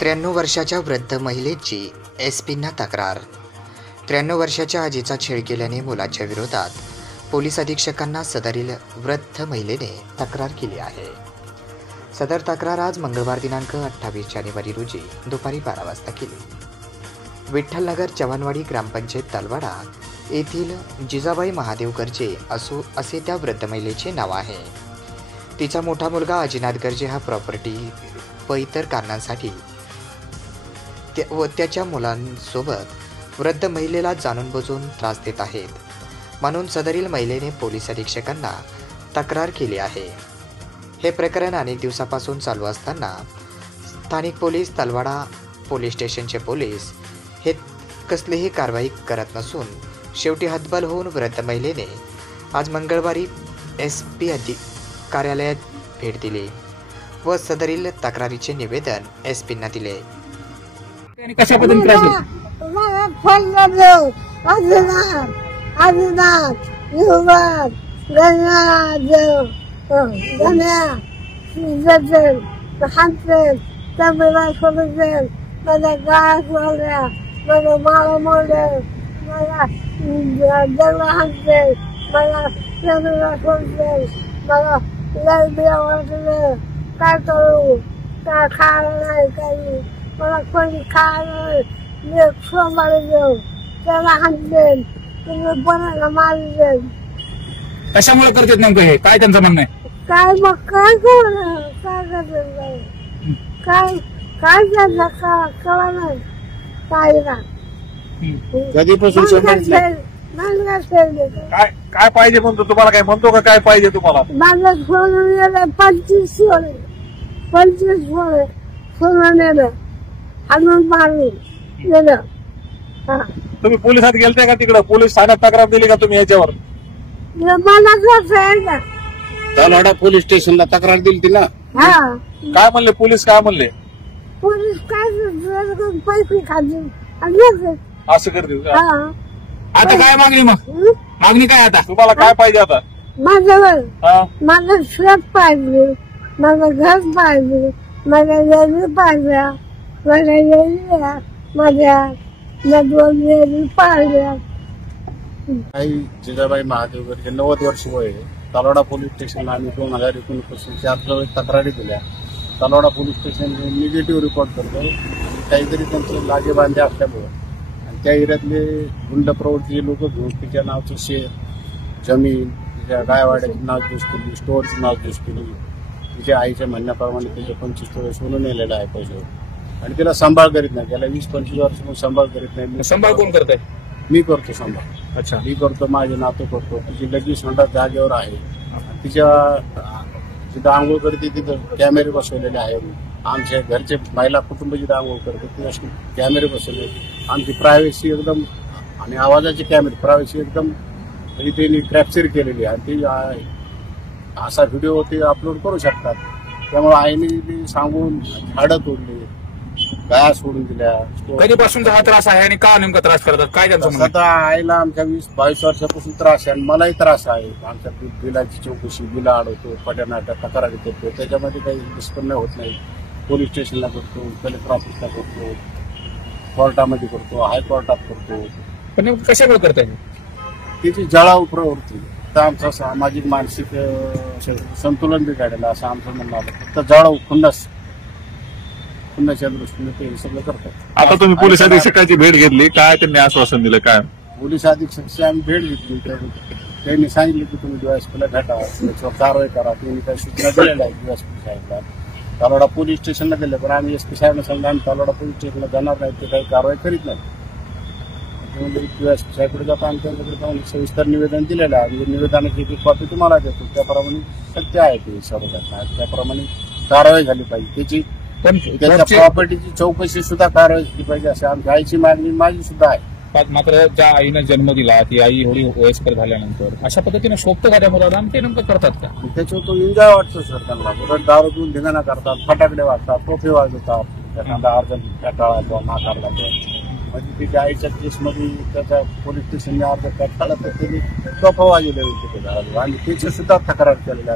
93 वर्षाच्या वृद्ध महिलेची एसपींना तक्रार। 93 वर्षाच्या आजीचा छळ केल्याने मुलाच्या विरोधात पोलीस अधीक्षकांना सदरील वृद्ध महिलेने तक्रार केली आहे। सदर तक्रार आज मंगळवार दिनांक 28 जानेवारी रोजी दुपारी 12 वाजता केली। विठ्ठलनगर चव्हाणवाडी ग्रामपंचायत तलवाडा येथील जिजाबाई महादेव गर्जे असे त्या वृद्ध महिलेचे नाव आहे। तिचा मोठा मुलगा अजिनाथ गर्जे हा प्रॉपर्टी व इतर कारणांसाठी व त्याच्या मुलांसोबत वृद्ध महिलेला जाणून बुजून त्रास देत आहेत, म्हणून सदरील महिलेने पोलीस अधीक्षकांना तक्रार केली आहे। हे प्रकरण अनेक दिवसापासून चालू असताना स्थानिक पोलीस तलवाडा पोलीस स्टेशनचे पोलीस हे कसलीही कारवाई करत नसून शेवटी हतबल होऊन वृद्ध महिलेने आज मंगळवारी एसपी कार्यालयात भेट दिली व सदरील तक्रारीचे निवेदन एसपींना दिले। कशा पद्धतीने काय करू, काय खायला नाही, काही मला कोणी खायला मी सोमवारी देऊ त्याला हाणते, तुम्ही बनायला मारले। कशामुळे करतात नेमकं हे? काय त्यांचं म्हणणं आहे? काय मग काय करू, काय करत काय काय त्यांना कळा नाही काय ना कधीपासून काय काय पाहिजे म्हणतो तुम्हाला? काय म्हणतो का काय पाहिजे तुम्हाला? माझं सोनं नेलं 25 सोनं नेलं आणून मारून नेलं। तुम्ही पोलिसात गेलते का? तिकडे पोलीस ठाण्यात तक्रार दिली का तुम्ही याच्यावर? मला कसं आहे ना तलवाडा पोलीस स्टेशनला तक्रार दिली ती ना? काय म्हणले पोलीस? काय म्हणले? पोलीस काय पैसे खाते असं करतील का? आता काय मागणी? मग मागणी काय आता तुम्हाला काय पाहिजे आता? माझं शेत पाहिजे, माझं घर पाहिजे, माझ्या लेरी पाहिजे, माझ्या लेरी माझ्या 2 लेरी पाहिल्या। आई जिजाबाई महादेव गर्जे 90 वर्ष वय आहे। तलवाडा पोलीस स्टेशनला आम्ही 2019 पासून 4 तक्रारी दिल्या। Talwada police station negative report करतो, काहीतरी त्यांचे लागे बांधे असल्यामुळे त्या एरियातले गुंड प्रवृत्तीचे लोक घेऊन तिच्या नावचं शेत, जमीन, तिच्या गायवाड्याची नासधूस केली, स्टोअरची नासधूस केली। तिच्या आईच्या म्हणण्याप्रमाणे तिचे 25 तोळे सोनं नेलेलं आहे पैसे, आणि तिला सांभाळ करीत नाही। त्याला 20-25 वर्ष सांभाळ करीत नाही। सांभाळ कोण करत आहे? मी करतो सांभाळ। अच्छा, मी करतो, माझे नातू करतो। तिची लगेच संडास जागेवर आहे। तिच्या जिथं आंघोळ करते तिथं कॅमेरे बसवलेले आहेत। आमच्या घरचे महिला कुटुंब जिथं आंघोळ करते तिथे कॅमेरे बसवले। आमची प्रायव्हसी एकदम आणि आवाजाचे कॅमेरे प्रायव्हसी एकदम त्यांनी कॅप्चर केलेली आहे, आणि ती असा व्हिडिओ ते अपलोड करू शकतात। त्यामुळे आईने सांगून झाडं तोडली, गाया सोडून दिल्या। कधीपासून हा त्रास आहे आणि का नेमका त्रास करतात? काय त्यांचं म्हणणं? आता आईला आमच्या 20-22 वर्षापासून त्रास आहे, आणि मलाही त्रास आहे। आमच्या बिलाची चौकशी, बिलं अडवतो, पट्यानाट्या तक्रारी करतो, त्याच्यामध्ये काही निष्पन्न होत नाही। पोलीस स्टेशनला करतो, कलेक्टर ऑफिसला करतो, कोर्टामध्ये करतो, हायकोर्टात करतो। पण नेमकं कशामुळे करताय? तिची जळाऊ प्रवृत्ती, तर आमचं सामाजिक मानसिक संतुलन बिघाडेल असं आमचं म्हणणं आलं। फक्त जळाऊ खुन्नसच्या दृष्टीने ते सगळं करतात। आता तुम्ही पोलीस अधीक्षकाची भेट घेतली, काय त्यांनी आश्वासन दिलं? काय पोलीस अधीक्षकची आम्ही भेट घेतली, त्यांनी सांगितलं की तुम्ही डीवायएसपीला भेटा, त्याच्यावर कारवाई करा। त्यांनी काही सूचना दिलेल्या आहेत डीवायएसपी साहेबला। तलवाडा पोलीस स्टेशनला गेले, पण आम्ही एसपी साहेबांना सांगितलं आम्ही तलवाडा पोलीस स्टेशनला जाणार नाही, ते काही कारवाई करीत नाही। डीवायएसपी साहेबकडे जातो, आम्ही त्यांच्याकडे जाऊन सविस्तर निवेदन दिलेलं आहे। निवेदनाची एक कॉपी तुम्हाला देतो, त्याप्रमाणे सत्य आहे ते सर्व घटना, त्याप्रमाणे कारवाई झाली पाहिजे। त्याच्या प्रॉपर्टीची चौकशी सुद्धा कारवाई केली पाहिजे असे आमच्या आईची मागणी, माझी सुद्धा आहे। मात्र ज्या आईनं जन्म दिला, ती आई एवढी वयस्कर झाल्यानंतर अशा पद्धतीने शोभत झाल्या मुलाला ते नेमकं करतात का? त्याच्यावर तो एन्जॉय वाटतो सर त्यांना। परत दारू पिऊन धिंगाणा करतात, फटाकडे वाजतात, टोपे वाजवतात, त्यांना अर्ज फेटाळा किंवा नाकारला म्हणजे तिच्या आईच्या केसमध्ये त्याच्या पोलीस स्टेशनने अर्ज फेटाळला तर त्यांनी टोपा वाजवले आणि त्याची सुद्धा तक्रार केलेल्या